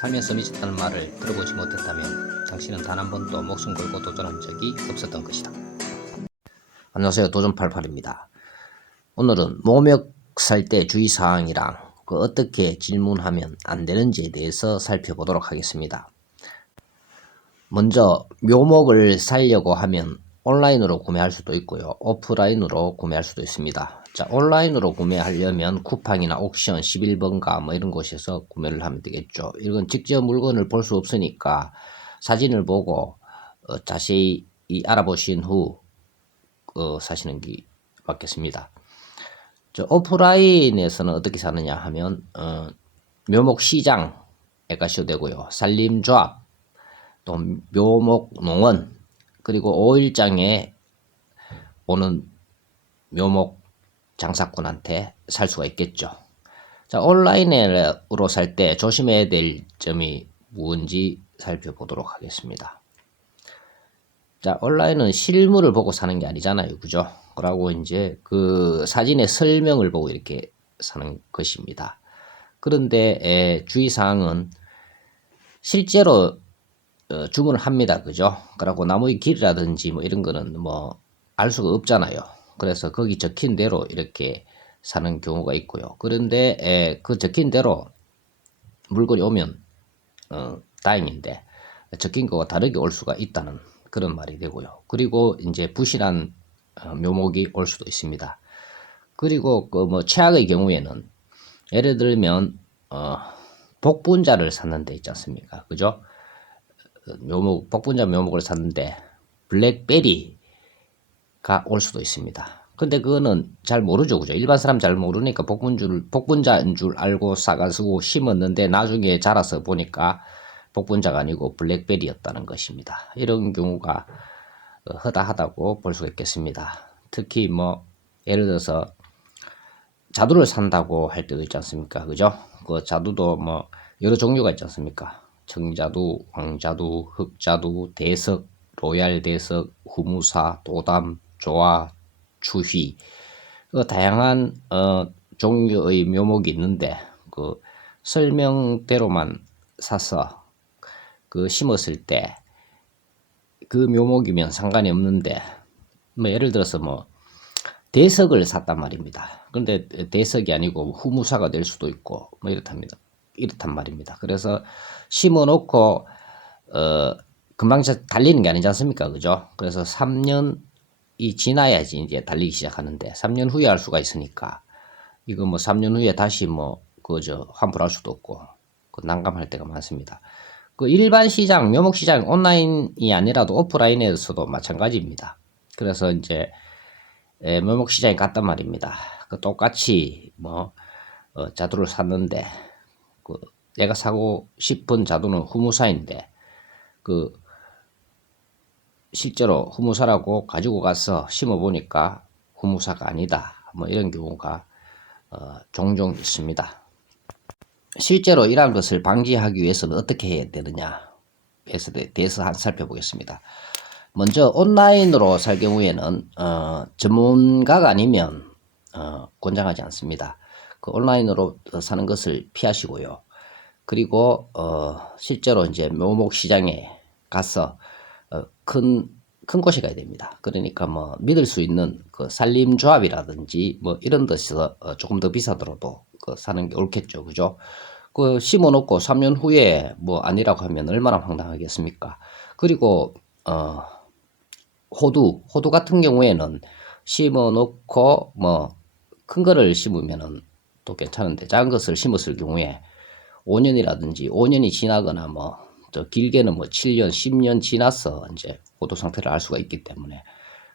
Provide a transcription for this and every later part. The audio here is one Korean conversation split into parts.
살면서 미쳤다는 말을 들어보지 못했다면 당신은 단 한 번도 목숨 걸고 도전한 적이 없었던 것이다. 안녕하세요, 도전88입니다. 오늘은 모욕 살 때 주의사항이랑 어떻게 질문하면 안 되는지에 대해서 살펴보도록 하겠습니다. 먼저 묘목을 사려고 하면 온라인으로 구매할 수도 있고요, 오프라인으로 구매할 수도 있습니다. 자, 온라인으로 구매하려면 쿠팡이나 옥션 11번가 뭐 이런 곳에서 구매를 하면 되겠죠. 이건 직접 물건을 볼 수 없으니까 사진을 보고 자세히 알아보신 후 사시는 게 맞겠습니다. 오프라인에서는 어떻게 사느냐 하면 묘목시장에 가셔도 되고요, 산림조합, 또 묘목농원, 그리고 5일장에 오는 묘목 장사꾼한테 살 수가 있겠죠. 자, 온라인으로 살 때 조심해야 될 점이 무엇인지 살펴보도록 하겠습니다. 자, 온라인은 실물을 보고 사는 게 아니잖아요, 그죠? 그러고 이제 그 사진의 설명을 보고 이렇게 사는 것입니다. 그런데 주의사항은 실제로 주문을 합니다, 그죠? 그러고 나무의 길이라든지 뭐 이런 거는 뭐 알 수가 없잖아요. 그래서 거기 적힌 대로 이렇게 사는 경우가 있고요. 그런데 그 적힌 대로 물건이 오면 다행인데 적힌 거와 다르게 올 수가 있다는 그런 말이 되고요. 그리고 이제 부실한 묘목이 올 수도 있습니다. 그리고 그 뭐 최악의 경우에는 예를 들면 복분자를 샀는데 있지 않습니까, 그죠? 복분자 묘목을 샀는데 블랙베리가 올 수도 있습니다. 근데 그거는 잘 모르죠, 그죠? 일반 사람 잘 모르니까 복분자인 줄 알고 사가지고 심었는데 나중에 자라서 보니까 복분자가 아니고 블랙베리였다는 것입니다. 이런 경우가 허다하다고 볼 수가 있겠습니다. 특히 뭐 예를 들어서 자두를 산다고 할 때도 있지 않습니까, 그죠? 그 자두도 뭐 여러 종류가 있지 않습니까? 청자두, 황자두, 흑자두, 대석, 로얄 대석, 후무사, 도담, 조화, 추휘, 다양한 종류의 묘목이 있는데 그 설명대로만 사서 그 심었을 때 그 묘목이면 상관이 없는데 뭐 예를 들어서 뭐 대석을 샀단 말입니다. 그런데 대석이 아니고 후무사가 될 수도 있고 뭐 이렇단 말입니다. 그래서 심어 놓고 금방 달리는 게 아니지 않습니까, 그죠? 그래서 3년이 지나야지 이제 달리기 시작하는데 3년 후에 할 수가 있으니까 이거 뭐 3년 후에 다시 뭐 그저 환불할 수도 없고 난감할 때가 많습니다. 그 일반 시장, 묘목 시장 온라인이 아니라도 오프라인에서도 마찬가지입니다. 그래서 이제 묘목 시장에 갔단 말입니다. 그 똑같이 뭐 자두를 샀는데 그 내가 사고 싶은 자두는 후무사인데 그 실제로 후무사라고 가지고 가서 심어 보니까 후무사가 아니다, 뭐 이런 경우가 종종 있습니다. 실제로 이러한 것을 방지하기 위해서는 어떻게 해야 되느냐에 대해서 살펴보겠습니다. 먼저 온라인으로 살 경우에는 전문가가 아니면 권장하지 않습니다. 그 온라인으로 사는 것을 피하시고요. 그리고 실제로 이제 묘목 시장에 가서 큰 곳에 가야 됩니다. 그러니까 뭐 믿을 수 있는 그 산림조합이라든지 뭐 이런 데서 조금 더 비싸더라도 사는 게 옳겠죠, 그죠? 그 심어 놓고 3년 후에 뭐 아니라고 하면 얼마나 황당하겠습니까? 그리고 호두 같은 경우에는 심어 놓고 뭐 큰 거를 심으면은 또 괜찮은데 작은 것을 심었을 경우에 5년이라든지 5년이 지나거나 뭐 길게는 뭐 7년, 10년 지나서 이제 호두 상태를 알 수가 있기 때문에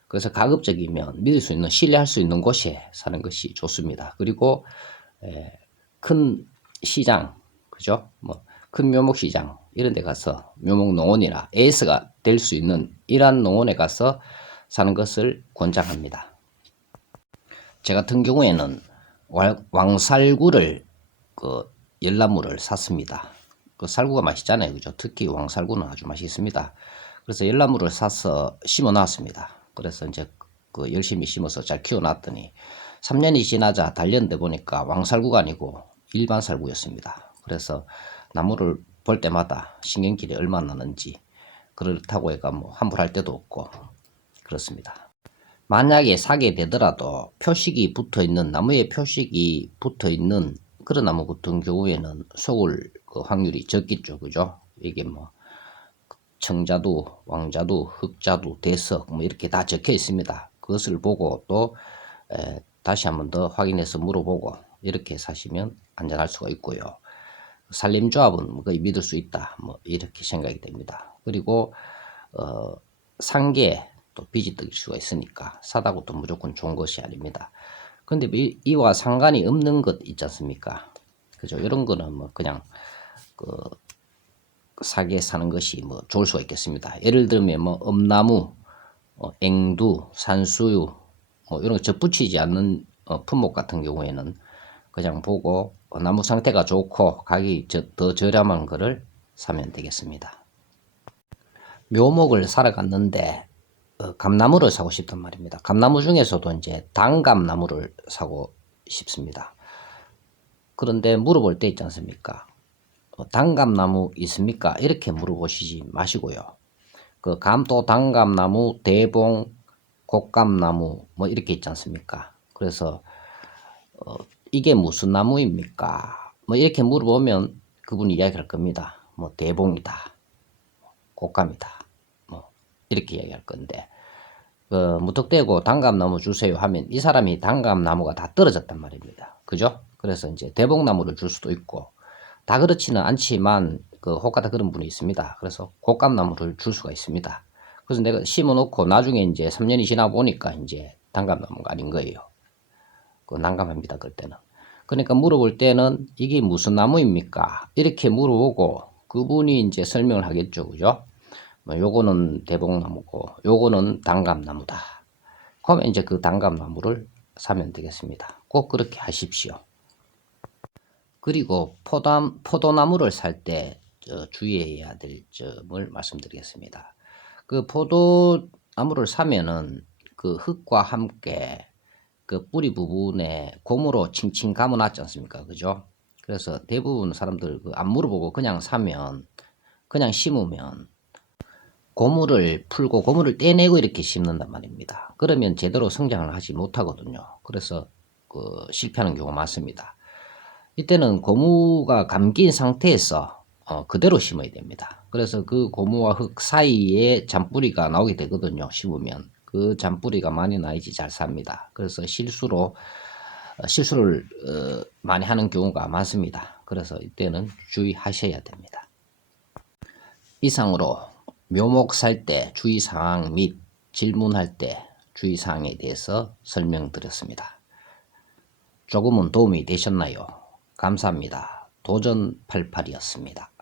그래서 가급적이면 믿을 수 있는, 신뢰할 수 있는 곳에 사는 것이 좋습니다. 그리고 큰 시장, 그죠? 뭐 큰 묘목 시장 이런 데 가서 묘목 농원이나 에이스가 될 수 있는 이러한 농원에 가서 사는 것을 권장합니다. 제 같은 경우에는 왕살구를 그 열나무를 샀습니다. 그 살구가 맛있잖아요, 그죠? 특히 왕살구는 아주 맛있습니다. 그래서 열나무를 사서 심어 놨습니다. 그래서 이제 그 열심히 심어서 잘 키워 놨더니 3년이 지나자 단련돼 보니까 왕살구가 아니고 일반 살구였습니다. 그래서 나무를 볼 때마다 신경질이 얼마나 나는지 그렇다고 해가 뭐 환불할 때도 없고 그렇습니다. 만약에 사게 되더라도 표식이 붙어 있는 나무에 표식이 붙어 있는 그런 나무 같은 경우에는 속을 그 확률이 적겠죠, 그죠? 이게 뭐 청자두, 왕자두, 흑자두, 대석 뭐 이렇게 다 적혀 있습니다. 그것을 보고 또 다시 한번 더 확인해서 물어보고 이렇게 사시면 안전할 수가 있고요. 산림조합은 거의 믿을 수 있다. 뭐 이렇게 생각이 됩니다. 그리고 산 게 또 빚이 뜰 수가 있으니까 사다고 또 무조건 좋은 것이 아닙니다. 근데 이와 상관이 없는 것 있지 않습니까? 그죠? 이런 거는 뭐 그냥 그 사게 사는 것이 뭐 좋을 수가 있겠습니다. 예를 들면 뭐 엄나무, 앵두, 산수유 뭐 이런 거 접붙이지 않는 품목 같은 경우에는 그냥 보고 나무 상태가 좋고 가격이 더 저렴한 거를 사면 되겠습니다. 묘목을 사러 갔는데 감나무를 사고 싶단 말입니다. 감나무 중에서도 이제 단감나무를 사고 싶습니다. 그런데 물어볼 때 있지 않습니까? 단감나무 있습니까? 이렇게 물어보시지 마시고요. 그 감도 단감나무, 대봉, 곶감나무 뭐 이렇게 있지 않습니까? 그래서 이게 무슨 나무입니까? 뭐 이렇게 물어보면 그분이 이야기할 겁니다. 뭐 대봉이다, 곶감이다, 뭐 이렇게 이야기할 건데 무턱대고 단감나무 주세요 하면 이 사람이 단감나무가 다 떨어졌단 말입니다. 그죠? 그래서 이제 대봉나무를 줄 수도 있고 다 그렇지는 않지만 그 혹가다 그런 분이 있습니다. 그래서 곶감나무를 줄 수가 있습니다. 그래서 내가 심어 놓고 나중에 이제 3년이 지나 보니까 이제 단감나무가 아닌 거예요. 그 난감합니다. 그때는. 그러니까 물어볼 때는 이게 무슨 나무입니까? 이렇게 물어보고 그분이 이제 설명을 하겠죠. 그죠? 뭐 요거는 대봉나무고 요거는 단감나무다. 그러면 이제 그 단감나무를 사면 되겠습니다. 꼭 그렇게 하십시오. 그리고 포도나무를 살 때 주의해야 될 점을 말씀드리겠습니다. 그 포도나무를 사면은 그 흙과 함께 그 뿌리 부분에 고무로 칭칭 감아놨지 않습니까? 그죠? 그래서 대부분 사람들 안 물어보고 그냥 사면 그냥 심으면 고무를 풀고 고무를 떼내고 이렇게 심는단 말입니다. 그러면 제대로 성장을 하지 못하거든요. 그래서 실패하는 경우가 많습니다. 이때는 고무가 감긴 상태에서 그대로 심어야 됩니다. 그래서 그 고무와 흙 사이에 잔뿌리가 나오게 되거든요. 심으면 그 잔뿌리가 많이 나야지 잘 삽니다. 그래서 실수를 많이 하는 경우가 많습니다. 그래서 이때는 주의하셔야 됩니다. 이상으로 묘목 살 때 주의사항 및 질문할 때 주의사항에 대해서 설명드렸습니다. 조금은 도움이 되셨나요? 감사합니다. 도전88이었습니다.